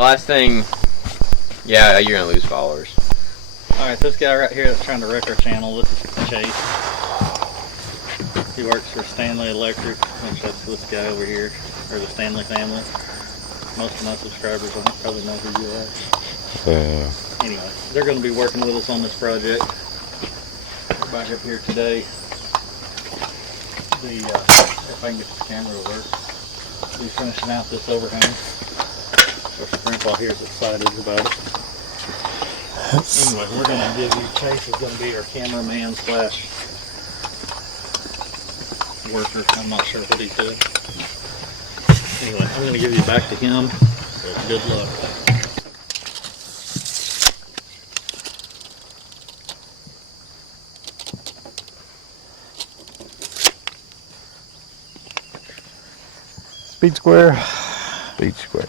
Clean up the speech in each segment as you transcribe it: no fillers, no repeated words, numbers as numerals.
The last thing, yeah, you're gonna lose followers. Alright, this guy right here that's trying to wreck our channel, this is Chase. He works for Stanley Electric, which that's this guy over here, or the Stanley family. Most of my subscribers don't probably know who you are. Anyway, they're going to be working with us on this project. We're back up here today. If I can get this camera to work, we'll be finishing out this overhang. Of course, Grandpa here is excited about it. Anyway, we're going to give you, Chase is going to be our cameraman slash worker. I'm not sure what he's doing. Anyway, I'm going to give you back to him. So good luck. Speed square. Speed square.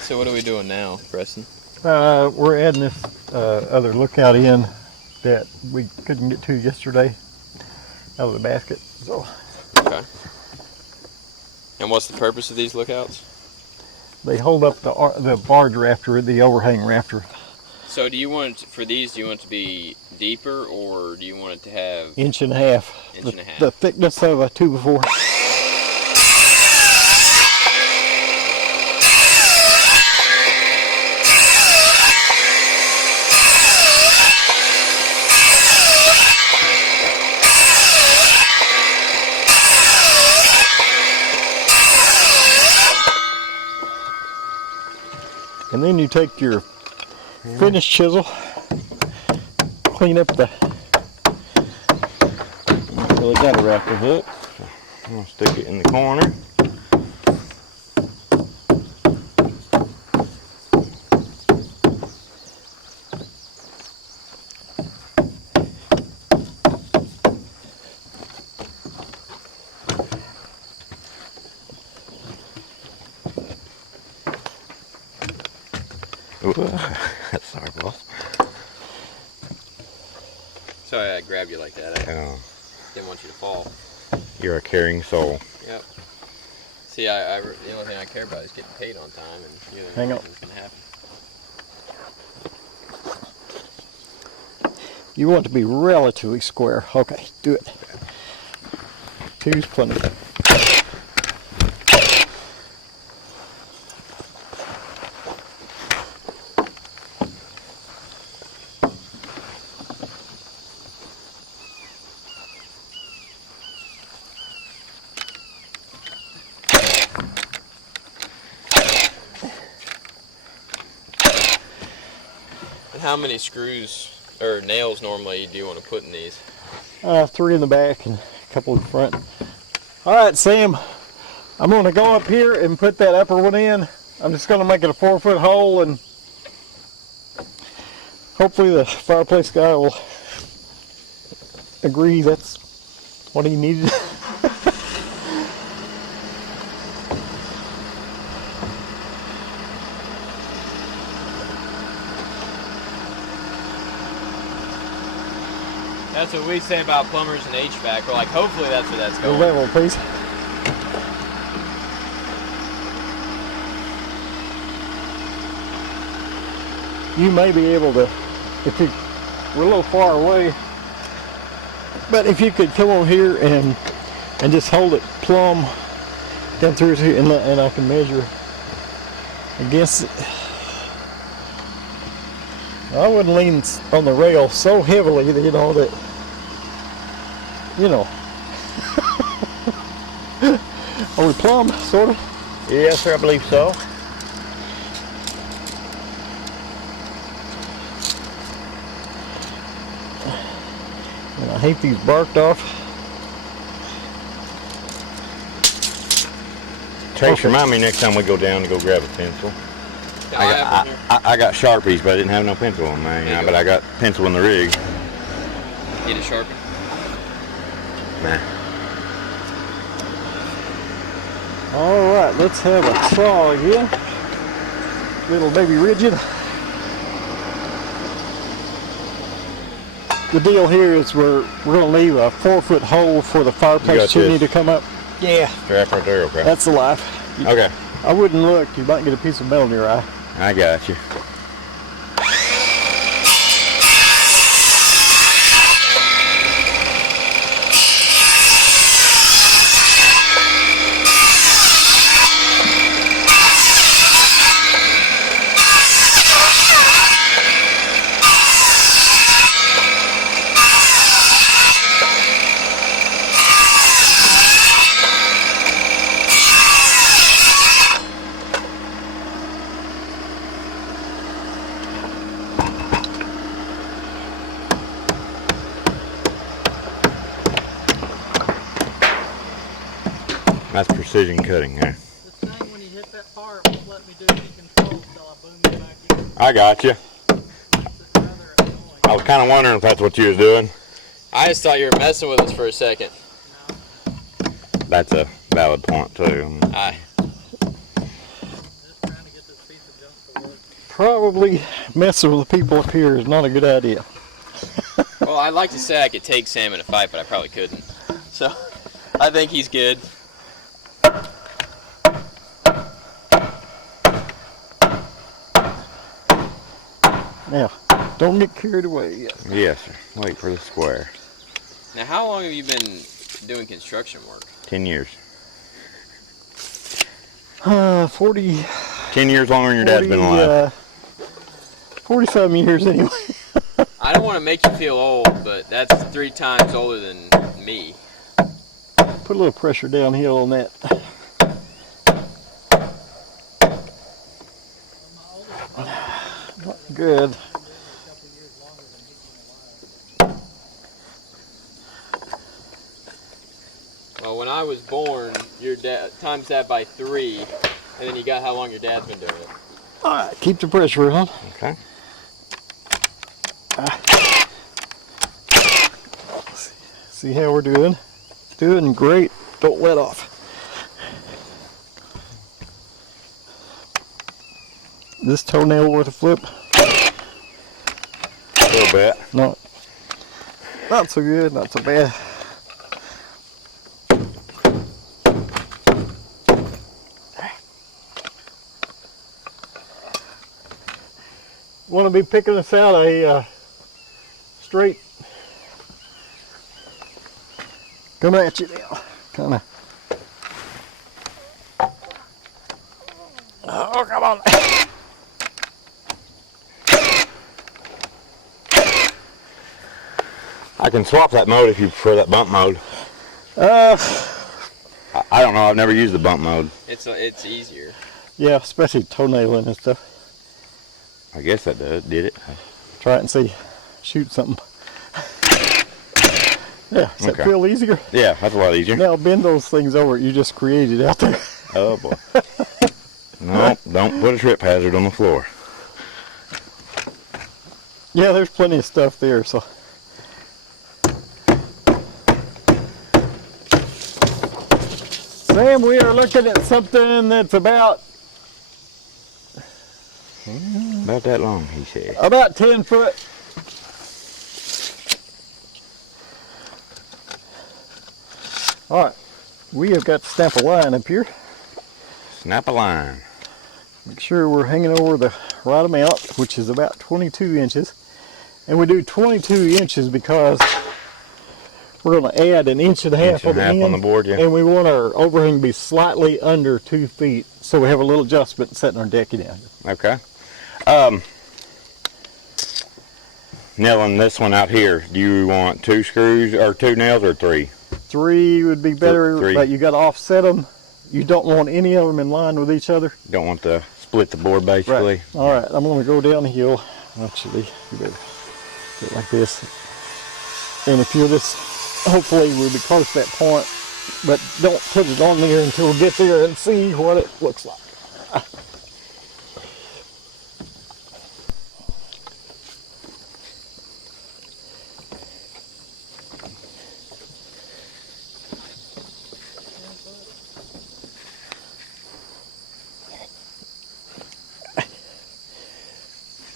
So what are we doing now, Preston? We're adding this other lookout in that we couldn't get to yesterday out of the basket. So. Okay. And what's the purpose of these lookouts? They hold up the barge rafter, the overhang rafter. So do you want it, for these, do you want it to be deeper, or do you want it to have... Inch and a half. Inch and a half. The thickness of a 2x4. And then you take your finish chisel, clean up the... Well, it got a wrapper hook. I'm going to stick it in the corner. Sorry, boss. Sorry I grabbed you like that. I didn't want you to fall. You're a caring soul. Yep. See, the only thing I care about is getting paid on time, and the other Hang on. reason's gonna happen. You want it to be relatively square. Okay, do it. Two's plenty. How many screws or nails normally do you want to put in these? 3 in the back and a couple in front. Alright, Sam, I'm going to go up here and put that upper one in. I'm just going to make it a 4-foot hole, and hopefully the fireplace guy will agree that's what he needed. That's what we say about plumbers and HVAC. We're like, hopefully that's where that's The going. level, please. You may be able to, if we're a little far away, but if you could come over here and just hold it plumb down through here, and I can measure against it. I wouldn't lean on the rail so heavily that, you know. Are we plumb, sort of? Yes, sir, I believe so. And I hate these barked off. Chase, Okay. remind me next time we go down to go grab a pencil. Yeah, I have one here. I got Sharpies, but I didn't have no pencil on There you mine. go. But I got pencil in the rig. Get a Sharpie. Nah. All right, let's have a saw again. Little baby rigid. The deal here is we're going to leave a 4-foot hole for the fireplace chimney to come up. Yeah, Strap right there, okay. that's the life. Okay. I wouldn't look. You might get a piece of metal in your eye. I got you. That's precision cutting there. The thing when you hit that part won't let me do any control until I boom it back in. I got you. It's rather annoying. I was kind of wondering if that's what you was doing. I just thought you were messing with us for a second. That's a valid point too. Just trying to get this piece of junk to work. Probably messing with the people up here is not a good idea. Well, I'd like to say I could take Sam in a fight, but I probably couldn't. So, I think he's good. Now, don't get carried away yet. Yes, sir. Wait for the square. Now, how long have you been doing construction work? 10 years. 40. 10 years longer than your dad's been alive. 40-some years anyway. I don't want to make you feel old, but that's 3 times older than me. Put a little pressure downhill on that. Not good. Well, when I was born, your dad times that by 3, and then you got how long your dad's been doing it. All right, keep the pressure on. Okay. See how we're doing? Doing great. Don't let off. This toenail worth a flip? A little bit. Not so good, not so bad. Want to be picking us out a straight. Coming at you now, kind of. Oh, come on. I can swap that mode if you prefer that bump mode. I don't know. I've never used the bump mode. It's easier. Yeah, especially toenailing and stuff. I guess that did it. Try it and see. Shoot something. Yeah, does that feel easier? Yeah, that's a lot easier. Now bend those things over you just created out there. Oh boy. No, don't put a trip hazard on the floor. Yeah, there's plenty of stuff there, so. Sam, we are looking at something that's about About that long, he said. about 10 foot. All right, we have got to snap a line up here. Snap a line. Make sure we're hanging over the right amount, which is about 22 inches. And we do 22 inches because we're going to add an inch and a half on the end, on the board, yeah. and we want our overhang to be slightly under 2 feet, so we have a little adjustment setting our decking down. Okay. Nailing this one out here, do you want 2 screws or 2 nails or 3? 3 would be better, 3. but you got to offset them. You don't want any of them in line with each other. Don't want to split the board basically. Right. All right, I'm going to go down the hill. Actually, you better do it like this. And if you're this, hopefully we'll be close to that point, but don't put it on there until we get there and see what it looks like.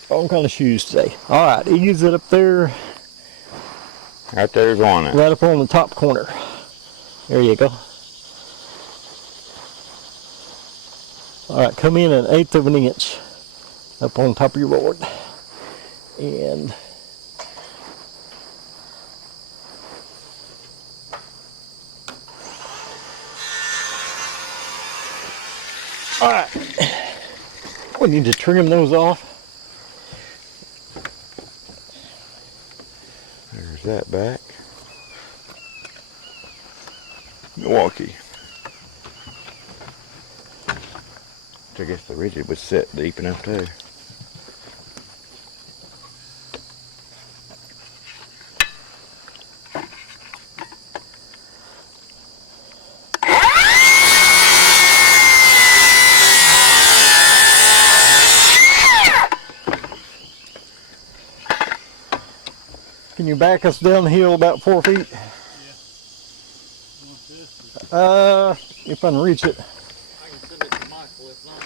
All kind of shoes today. All right, ease it up there. Right there's one. Right up on the top corner. There you go. All right, come in 1/8 of an inch. up on top of your board. And all right, we need to trim those off. There's that back. Milwaukee. I guess the rigid was set deep enough too. Can you back us down the hill about 4 feet? Yeah. If I can reach it. I can send it to Michael if not.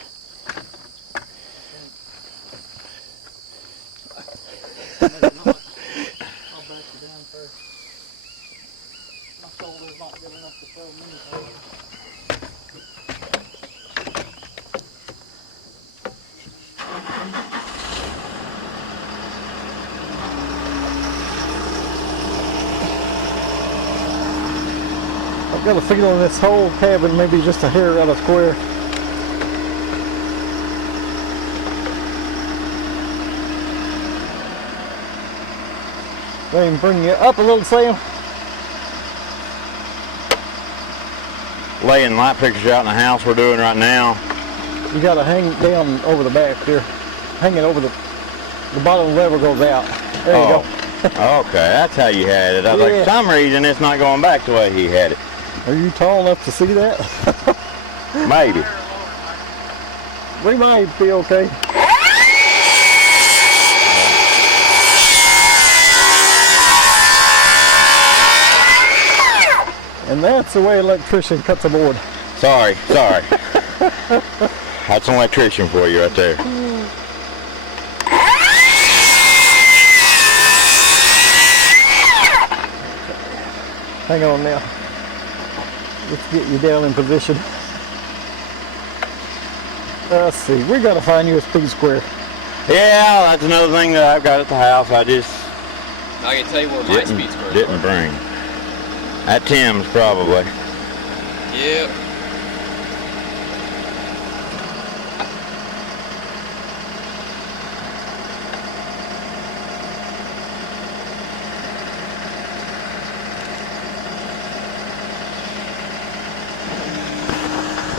Maybe not. I'll back you down first. My shoulder's not good enough to throw me. I've got a feeling this whole cabin may be just a hair out of square. Let me bring you up a little, Sam. Laying light fixtures out in the house we're doing right now. You got to hang it down over the back there. Hang it over the bottom lever goes out. There you go. Okay, that's how you had it. I was like, for some reason it's not going back the way he had it. Are you tall enough to see that? Maybe. We might be okay. And that's the way an electrician cuts a board. Sorry. That's an electrician for you right there. Hang on now. Let's get you down in position. Let's see, we gotta find you a speed square. Yeah, that's another thing that I've got at the house. I just I can tell you where my speed squares didn't are. bring. At Tim's probably. Yep.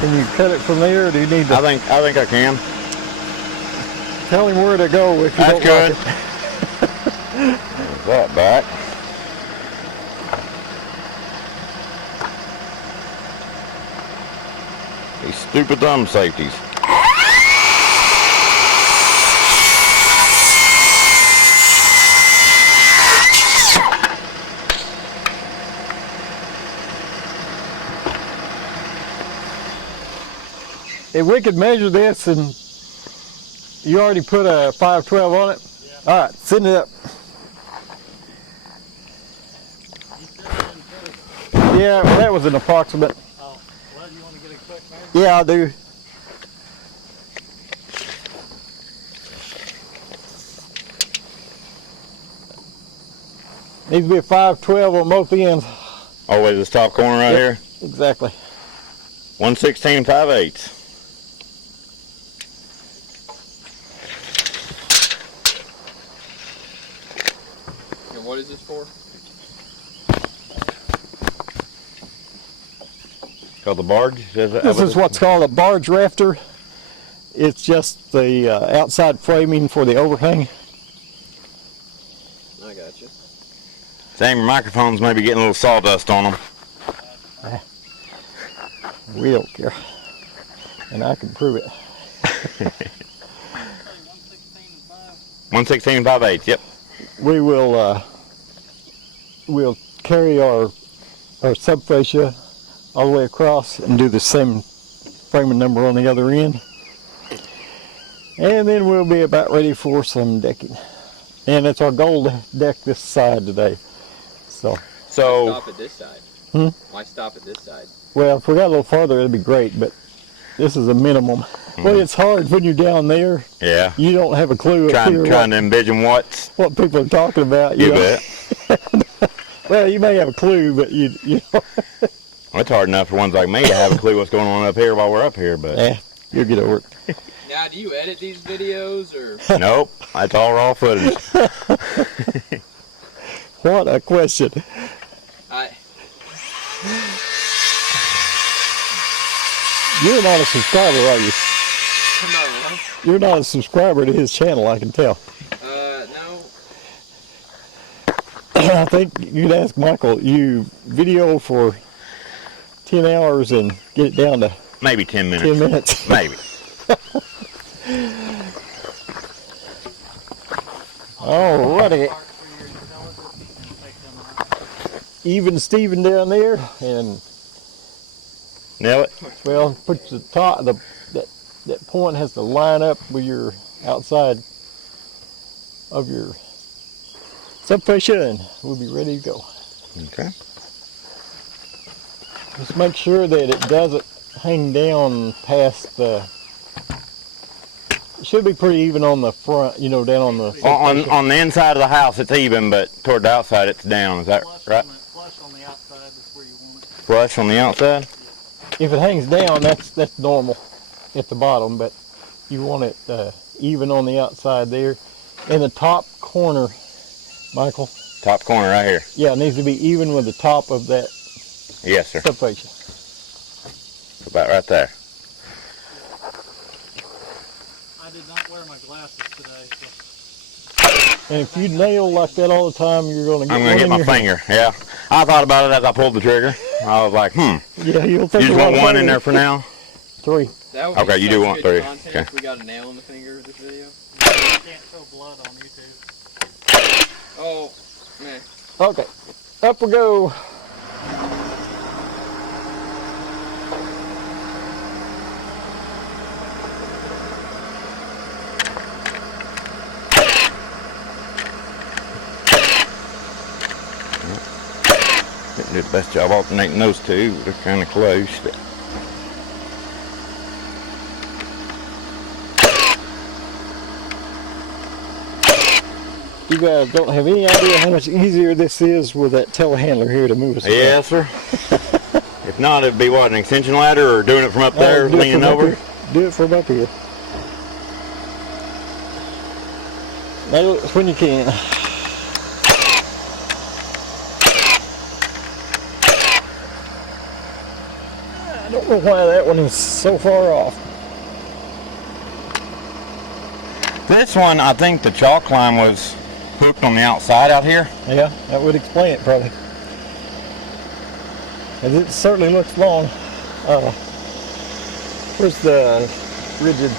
Can you cut it from there, or do you need to I think I can. tell him where to go if you That's don't good. like it? There's that back. These stupid thumb safeties. If we could measure this, and you already put a 512 on it? Yeah. All right, send it up. Yeah, that was an approximate. Oh, well, you want to get a quick measure? Yeah, I do. Needs to be a 512 on both ends. Always this top corner right here. Exactly. 116 5/8. And what is this for? Called the barge? This is what's called a barge rafter. It's just the outside framing for the overhang. I got you. Sam, your microphones may be getting a little sawdust on them. We don't care. And I can prove it. 116 5/8. Yep. We will we'll carry our subfascia all the way across and do the same framing number on the other end. And then we'll be about ready for some decking. And it's our goal to deck this side today. So Stop at this side. Hmm? Why stop at this side? well, if we got a little farther, it'd be great, but This is a minimum. Well, it's hard when you're down there. Yeah. You don't have a clue up Trying here to envision what people are talking about. you know? bet. Well, you may have a clue, but you know. Well, it's hard enough for ones like me to have a clue what's going on up here while we're up here, but Yeah, you'll get over it. Now, do you edit these videos or? nope, that's all raw footage. What a question. You're not a subscriber, are you? No. You're not a subscriber to his channel, I can tell. No. I think you'd ask Michael, you video for 10 hours and get it down to Maybe 10 minutes. 10 minutes. Maybe. Alrighty. Even Steven down there, and Nail it. well, put the top, that point has to line up with your outside of your subfascia, and we'll be ready to go. Okay. Just make sure that it doesn't hang down past the. It should be pretty even on the front, you know, down on the. On the inside of the house, it's even, but toward the outside, it's down. Is that right? Flush on the outside is where you want it. Flush on the outside? If it hangs down, that's normal at the bottom, but you want it even on the outside there. In the top corner, Michael. Top corner right here. Yeah, it needs to be even with the top of that Yes, sir. subfascia. About right there. I did not wear my glasses today, so. And if you nail like that all the time, you're going to get I'm going to get my finger. Yeah. I thought about it as I pulled the trigger. I was like, Yeah, you'll think You just want one in there for now? 3. That would be Okay, you do such want good 3. content Okay. If we got a nail in the finger of this video. You can't show blood on YouTube. Oh, man. Okay, up we go. Didn't do the best job alternating those two. They're kind of close. But You guys don't have any idea how much easier this is with that telehandler here to move us around. yes, sir. If not, it'd be what, an extension ladder or doing it from up there, Do it leaning from up over? here. Do it from up here. Nail it when you can. I don't know why that one is so far off. This one, I think the chalk line was hooked on the outside out here. Yeah, that would explain it probably. And it certainly looks long. Where's the rigid?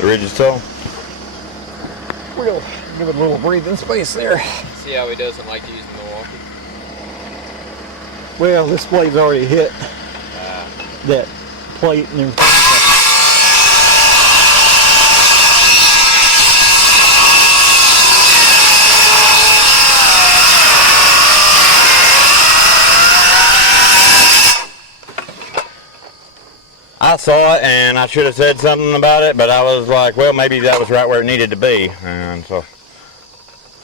The rigid toe. We'll give it a little breathing space there. See how he doesn't like to use Milwaukee. Well, this blade's already hit that plate and everything. I saw it and I should have said something about it, but I was like, well, maybe that was right where it needed to be, and so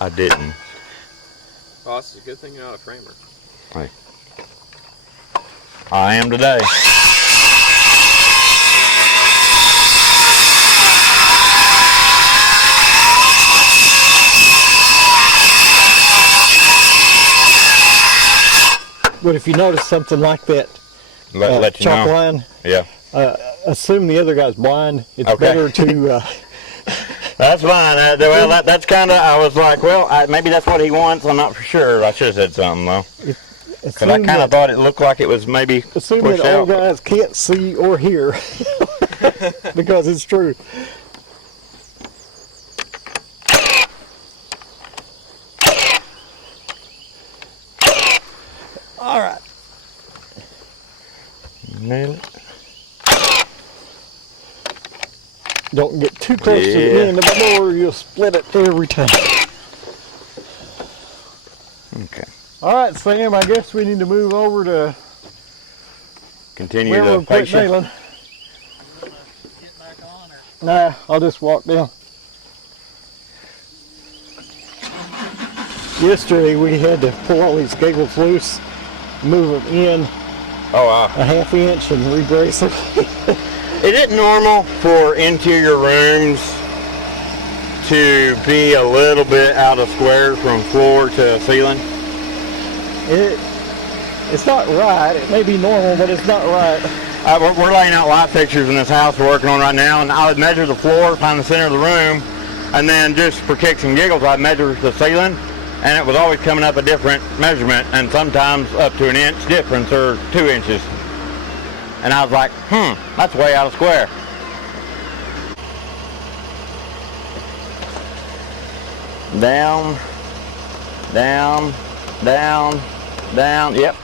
I didn't. Boss, it's a good thing you're not a framer. Hey. I am today. But if you notice something like that, Let you chalk know. line, Yeah. assume the other guy's blind. It's Okay. better to. That's fine. Well, that's kind of, I was like, well, maybe that's what he wants. I'm not for sure. I should have said something, though. Because I kind of thought it looked like it was maybe assume pushed that out. old guys can't see or hear, because it's true. All right. Nail it. Don't get too close to the Yeah. end of the door, you'll split it every time. Okay. All right, Sam, I guess we need to move over to Continue where the we'll quit patient. nailing. Nah, I'll just walk down. Yesterday we had to pull all these giggles loose, move them in a half inch and rebrace them. Is it normal for interior rooms to be a little bit out of square from floor to ceiling? It's not right. It may be normal, but it's not right. We're laying out light fixtures in this house we're working on right now, and I would measure the floor, find the center of the room, and then just for kicks and giggles, I'd measure the ceiling, and it was always coming up a different measurement, and sometimes up to an inch difference or 2 inches. And I was like, that's way out of square. Down, down, down, down, yep.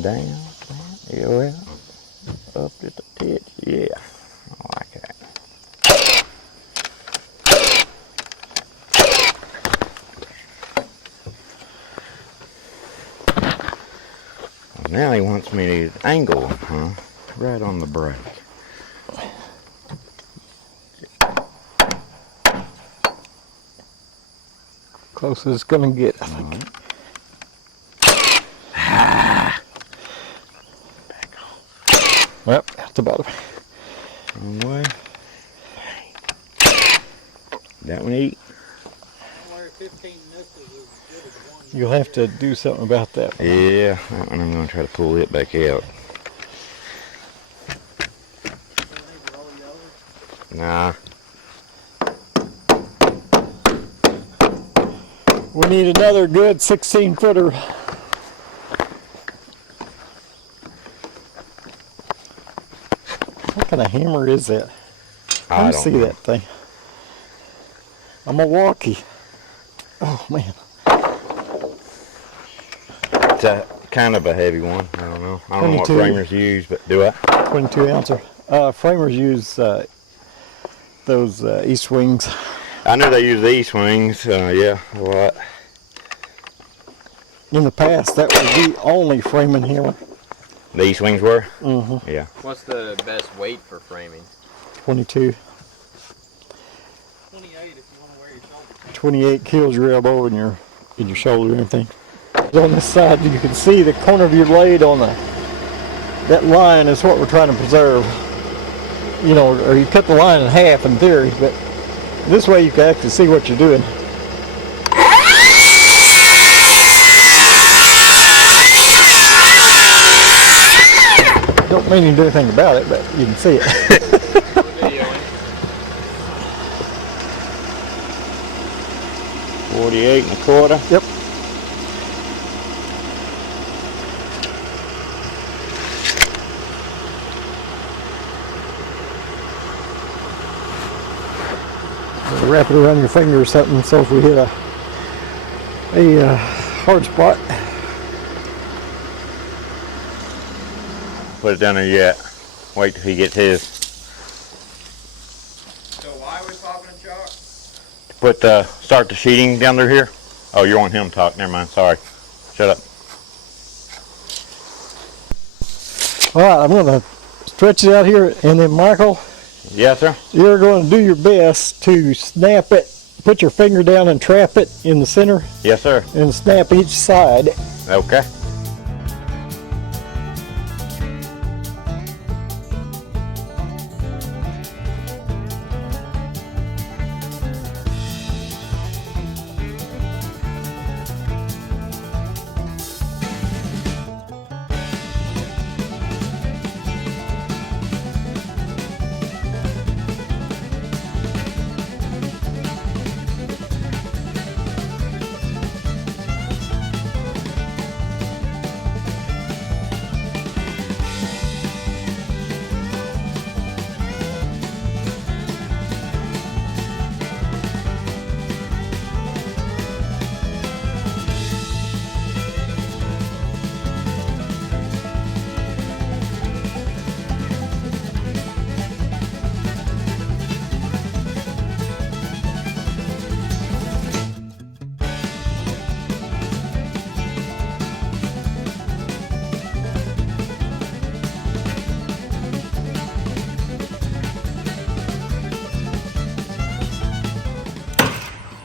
Down, yeah, well, up to the tip, yeah, I like that. Well, now he wants me to angle, huh? Right on the brake. Close as it's gonna get, I think. Well, that's about it. Wrong way. That one eat. You'll have to do something about that. Yeah, that one I'm going to try to pull it back out. Nah. We need another good 16-footer. What kind of hammer is that? I don't see know. that thing. A Milwaukee. Oh man. It's a kind of a heavy one. I don't know. I don't know what 22. framers use, but do I? 22 ouncer. Framers use those East Wings. I knew they use these swings. Yeah, a lot. In the past, that was the only framing hammer. The East Wings were? Mm-hmm. Yeah. What's the best weight for framing? 22. 28 if you want to wear your shoulder. 28 kills your elbow and your shoulder and everything. On this side, you can see the corner of your blade on that line is what we're trying to preserve. You know, or you cut the line in half in theory, but this way you can actually see what you're doing. Don't mean you do anything about it, but you can see it. Videoing. 48 1/4. Yep. Wrap it around your finger or something, so if we hit a hard spot. Put it down there yet. Wait till he gets his. So why are we popping a chalk? Put start the sheeting down there here. Oh, you want him to talk. Never mind. Sorry. Shut up. All right, I'm going to stretch it out here, and then Michael, Yes, sir. you're going to do your best to snap it. Put your finger down and trap it in the center, Yes, sir. and snap each side. Okay.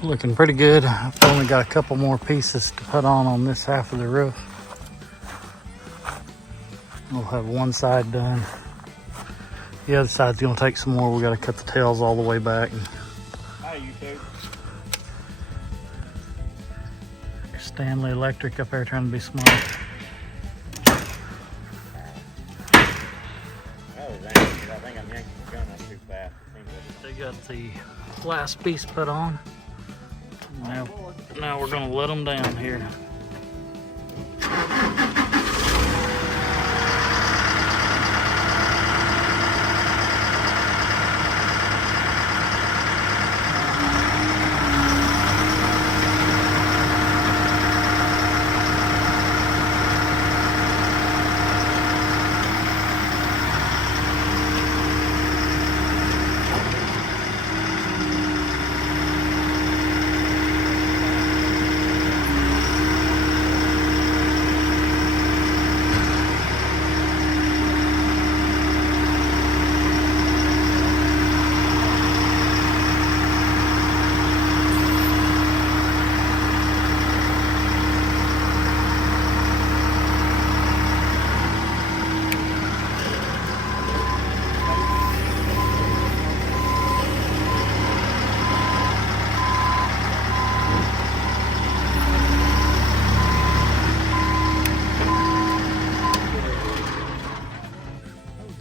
looking pretty good. I've only got a couple more pieces to put on this half of the roof. We'll have one side done. The other side's gonna take some more. We gotta cut the tails all the way back. Hi, YouTube. Stanley Electric up there trying to be smart. Oh, dang. I think I'm yanking the gun up too fast. They got the last piece put on. Now we're gonna let them down here.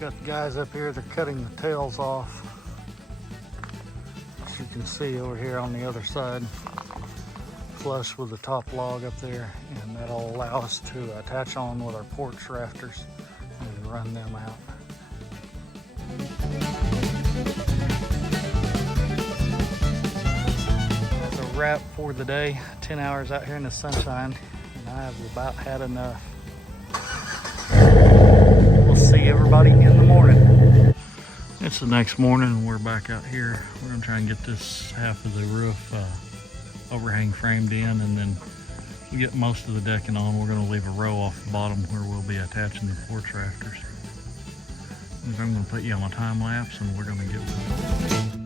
Got the guys up here, they're cutting the tails off. As you can see over here on the other side, flush with the top log up there, and that'll allow us to attach on with our porch rafters and run them out. That's a wrap for the day. 10 hours out here in the sunshine, and I have about had enough. See everybody in the morning. It's the next morning and we're back out here. We're gonna try and get this half of the roof overhang framed in, and then we get most of the decking on. We're gonna leave a row off the bottom where we'll be attaching the porch rafters. And I'm gonna put you on a time lapse and we're gonna get with it.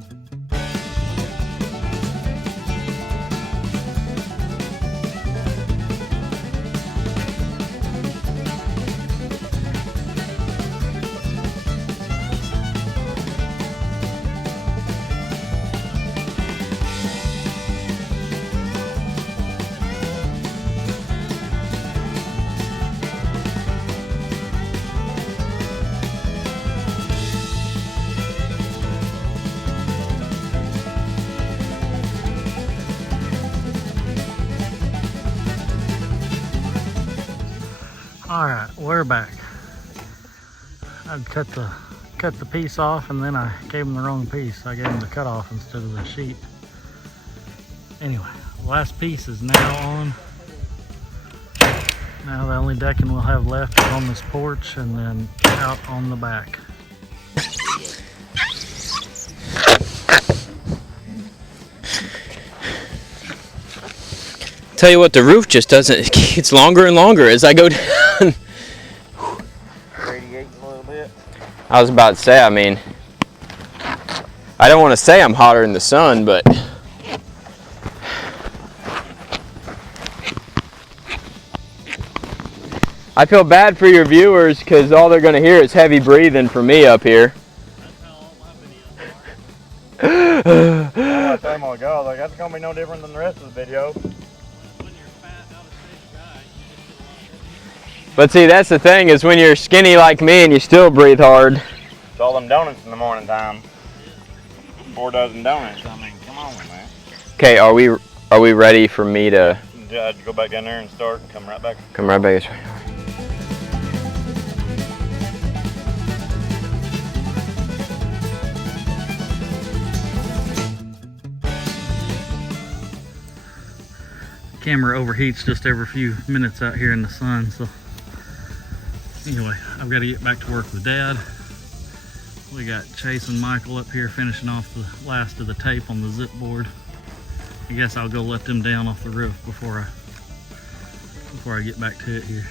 All right, we're back. I cut the piece off, and then I gave him the wrong piece. I gave him the cut off instead of the sheet. Anyway, last piece is now on. Now the only decking we'll have left is on this porch and then out on the back. Tell you what, the roof just doesn't, it gets longer and longer as I go down. Radiating a little bit. I was about to say, I mean, I don't want to say I'm hotter in the sun, but I feel bad for your viewers because all they're going to hear is heavy breathing from me up here. That's how all my videos are. I told him a while ago, like, that's going to be no different than the rest of the video. But see, that's the thing, is when you're skinny like me and you still breathe hard. It's all them donuts in the morning time. 4 dozen donuts. I mean, come on, man. Okay, are we ready for me to Go back in there and start. Come right back. come right back? Camera overheats just every few minutes out here in the sun, so anyway, I've got to get back to work with Dad. We got Chase and Michael up here finishing off the last of the tape on the zip board. I guess I'll go let them down off the roof before I get back to it here.